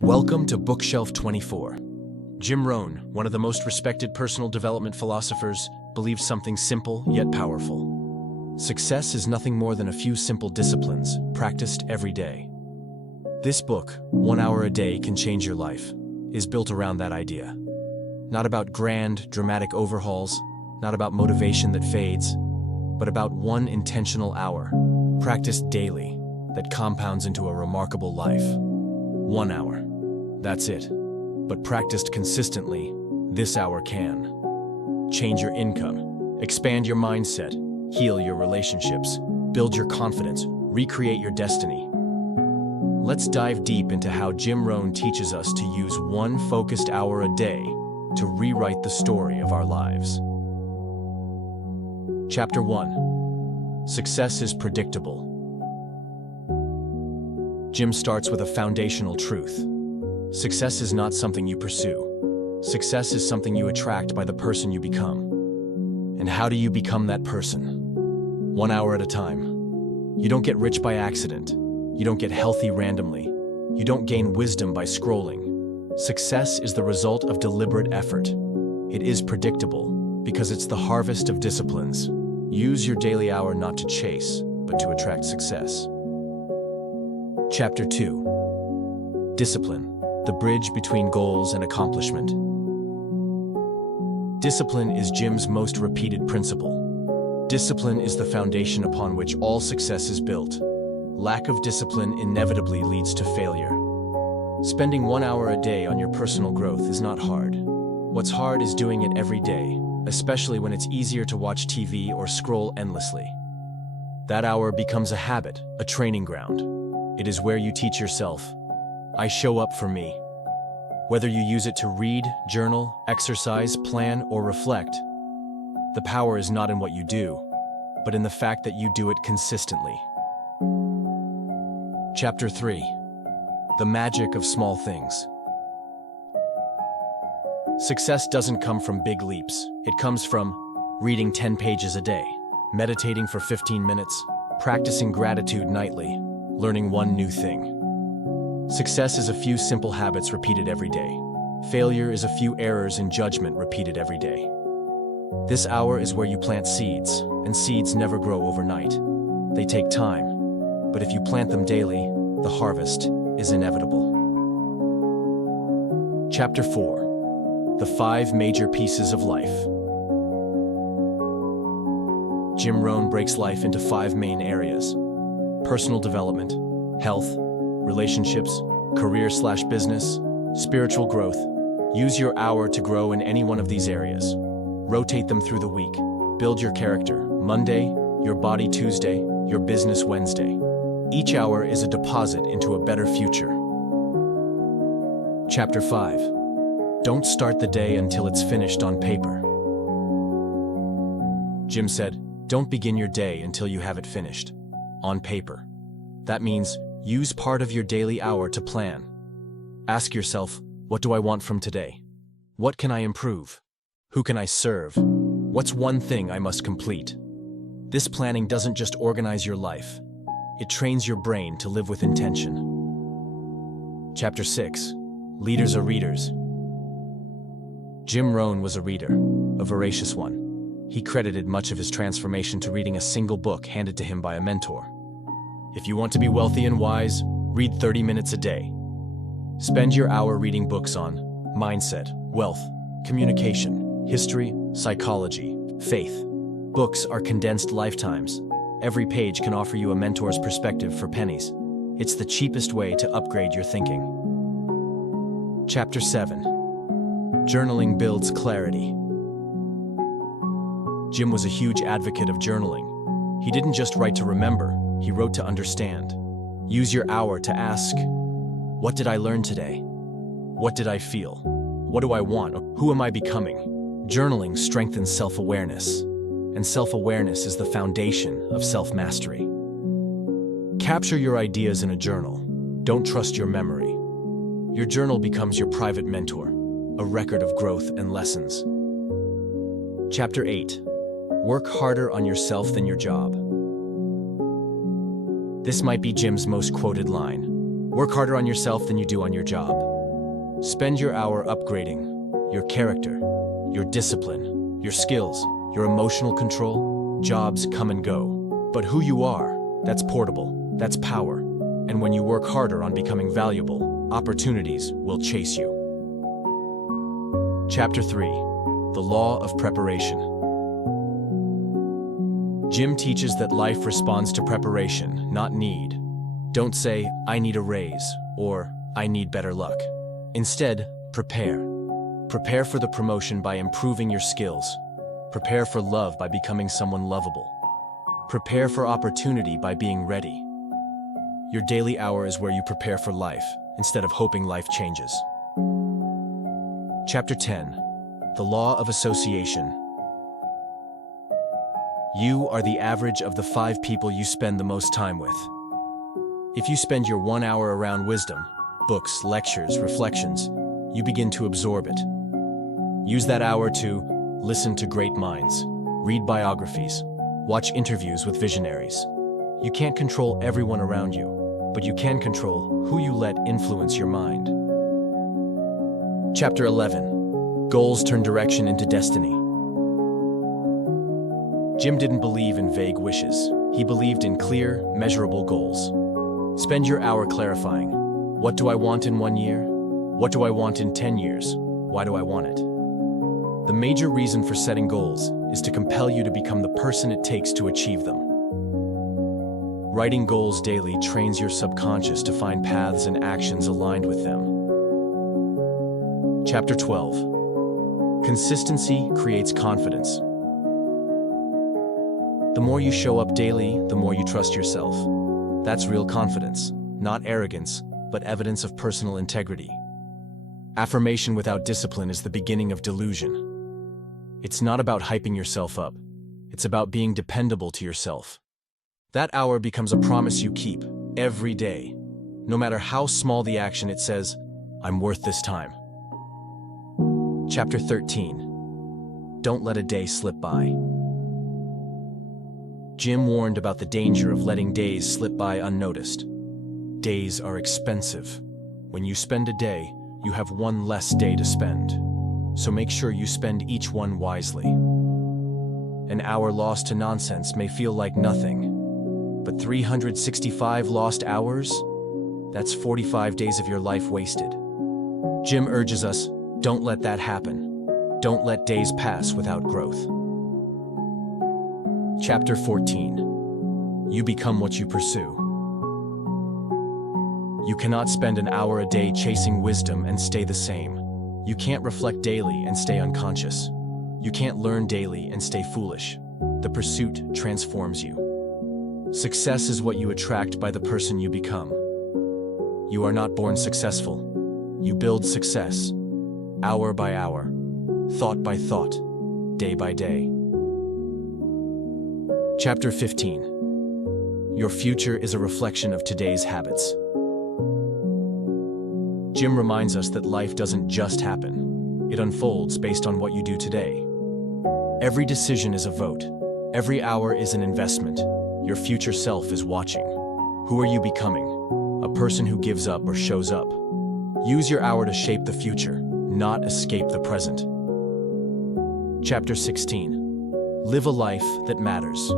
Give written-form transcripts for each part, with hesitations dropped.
Welcome to Bookshelf 24. Jim Rohn, one of the most respected personal development philosophers, believes something simple yet powerful. Success is nothing more than a few simple disciplines, practiced every day. This book, 1 hour a day can change your life, is built around that idea. Not about grand, dramatic overhauls, not about motivation that fades, but about one intentional hour, practiced daily, that compounds into a remarkable life. 1 hour. That's it. But practiced consistently, this hour can change your income, expand your mindset, heal your relationships, build your confidence, recreate your destiny. Let's dive deep into how Jim Rohn teaches us to use one focused hour a day to rewrite the story of our lives. Chapter 1. Success is predictable. Jim starts with a foundational truth. Success is not something you pursue. Success is something you attract by the person you become. And how do you become that person? 1 hour at a time. You don't get rich by accident. You don't get healthy randomly. You don't gain wisdom by scrolling. Success is the result of deliberate effort. It is predictable because it's the harvest of disciplines. Use your daily hour not to chase, but to attract success. Chapter 2. Discipline. The bridge between goals and accomplishment. Discipline is Jim's most repeated principle. Discipline is the foundation upon which all success is built. Lack of discipline inevitably leads to failure. Spending 1 hour a day on your personal growth is not hard. What's hard is doing it every day, especially when it's easier to watch TV or scroll endlessly. That hour becomes a habit, a training ground. It is where you teach yourself, I show up for me. Whether you use it to read, journal, exercise, plan, or reflect, the power is not in what you do, but in the fact that you do it consistently. Chapter 3. The magic of small things. Success doesn't come from big leaps. It comes from reading 10 pages a day, meditating for 15 minutes, practicing gratitude nightly, learning one new thing. Success is a few simple habits repeated every day. Failure is a few errors in judgment repeated every day. This hour is where you plant seeds, and seeds never grow overnight. They take time, but if you plant them daily, the harvest is inevitable. Chapter 4. The 5 major pieces of life. Jim Rohn breaks life into 5 main areas: personal development, health, relationships, career/business, spiritual growth. Use your hour to grow in any one of these areas. Rotate them through the week. Build your character. Monday, your body Tuesday, your business Wednesday. Each hour is a deposit into a better future. Chapter 5. Don't start the day until it's finished on paper. Jim said, don't begin your day until you have it finished. On paper. That means use part of your daily hour to plan. Ask yourself, what do I want from today? What can I improve? Who can I serve? What's one thing I must complete? This planning doesn't just organize your life. It trains your brain to live with intention. Chapter 6. Leaders are readers. Jim Rohn was a reader, a voracious one. He credited much of his transformation to reading a single book handed to him by a mentor. If you want to be wealthy and wise, read 30 minutes a day. Spend your hour reading books on mindset, wealth, communication, history, psychology, faith. Books are condensed lifetimes. Every page can offer you a mentor's perspective for pennies. It's the cheapest way to upgrade your thinking. Chapter 7. Journaling builds clarity. Jim was a huge advocate of journaling. He didn't just write to remember, he wrote to understand. Use your hour to ask, what did I learn today? What did I feel? What do I want? Who am I becoming? Journaling strengthens self-awareness, and self-awareness is the foundation of self-mastery. Capture your ideas in a journal. Don't trust your memory. Your journal becomes your private mentor, a record of growth and lessons. Chapter 8. Work harder on yourself than your job. This might be Jim's most quoted line. Work harder on yourself than you do on your job. Spend your hour upgrading your character, your discipline, your skills, your emotional control. Jobs come and go, but who you are, that's portable, that's power. And when you work harder on becoming valuable, opportunities will chase you. Chapter 3: The Law of Preparation. Jim teaches that life responds to preparation, not need. Don't say, "I need a raise," or "I need better luck." Instead, prepare. Prepare for the promotion by improving your skills. Prepare for love by becoming someone lovable. Prepare for opportunity by being ready. Your daily hour is where you prepare for life, instead of hoping life changes. Chapter 10: The Law of Association. You are the average of the 5 people you spend the most time with. If you spend your 1 hour around wisdom, books, lectures, reflections, you begin to absorb it. Use that hour to listen to great minds, read biographies, watch interviews with visionaries. You can't control everyone around you, but you can control who you let influence your mind. Chapter 11: Goals Turn Direction into Destiny. Jim didn't believe in vague wishes. He believed in clear, measurable goals. Spend your hour clarifying. What do I want in 1 year? What do I want in 10 years? Why do I want it? The major reason for setting goals is to compel you to become the person it takes to achieve them. Writing goals daily trains your subconscious to find paths and actions aligned with them. Chapter 12: Consistency creates confidence. The more you show up daily, the more you trust yourself. That's real confidence, not arrogance, but evidence of personal integrity. Affirmation without discipline is the beginning of delusion. It's not about hyping yourself up. It's about being dependable to yourself. That hour becomes a promise you keep every day. No matter how small the action, it says, "I'm worth this time." Chapter 13: Don't let a day slip by. Jim warned about the danger of letting days slip by unnoticed. Days are expensive. When you spend a day, you have one less day to spend. So make sure you spend each one wisely. An hour lost to nonsense may feel like nothing, but 365 lost hours? That's 45 days of your life wasted. Jim urges us, don't let that happen. Don't let days pass without growth. Chapter 14: You become what you pursue. You cannot spend an hour a day chasing wisdom and stay the same. You can't reflect daily and stay unconscious. You can't learn daily and stay foolish. The pursuit transforms you. Success is what you attract by the person you become. You are not born successful. You build success, hour by hour, thought by thought, day by day. Chapter 15: Your future is a reflection of today's habits. Jim reminds us that life doesn't just happen. It unfolds based on what you do today. Every decision is a vote. Every hour is an investment. Your future self is watching. Who are you becoming? A person who gives up or shows up. Use your hour to shape the future, not escape the present. Chapter 16: Live a life that matters.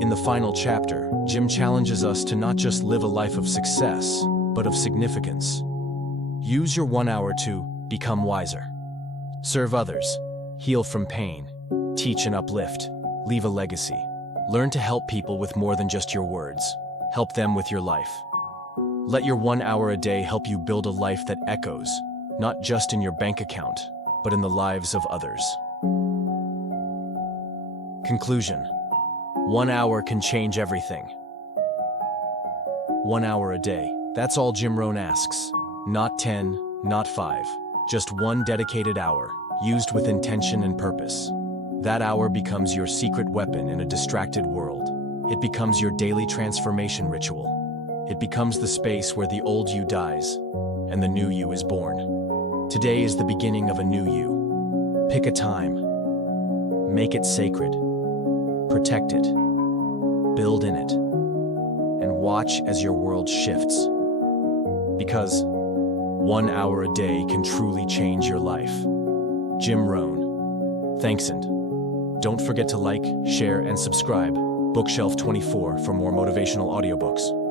In the final chapter, Jim challenges us to not just live a life of success, but of significance. Use your 1 hour to become wiser. Serve others, heal from pain, teach and uplift, leave a legacy. Learn to help people with more than just your words. Help them with your life. Let your 1 hour a day help you build a life that echoes, not just in your bank account, but in the lives of others. Conclusion: 1 hour can change everything. 1 hour a day. That's all Jim Rohn asks. Not 10, not 5. Just one dedicated hour, used with intention and purpose. That hour becomes your secret weapon in a distracted world. It becomes your daily transformation ritual. It becomes the space where the old you dies, and the new you is born. Today is the beginning of a new you. Pick a time. Make it sacred. Protect it. Build in it. And watch as your world shifts. Because 1 hour a day can truly change your life. Jim Rohn. Thanks, and don't forget to like, share, and subscribe Bookshelf 24 for more motivational audiobooks.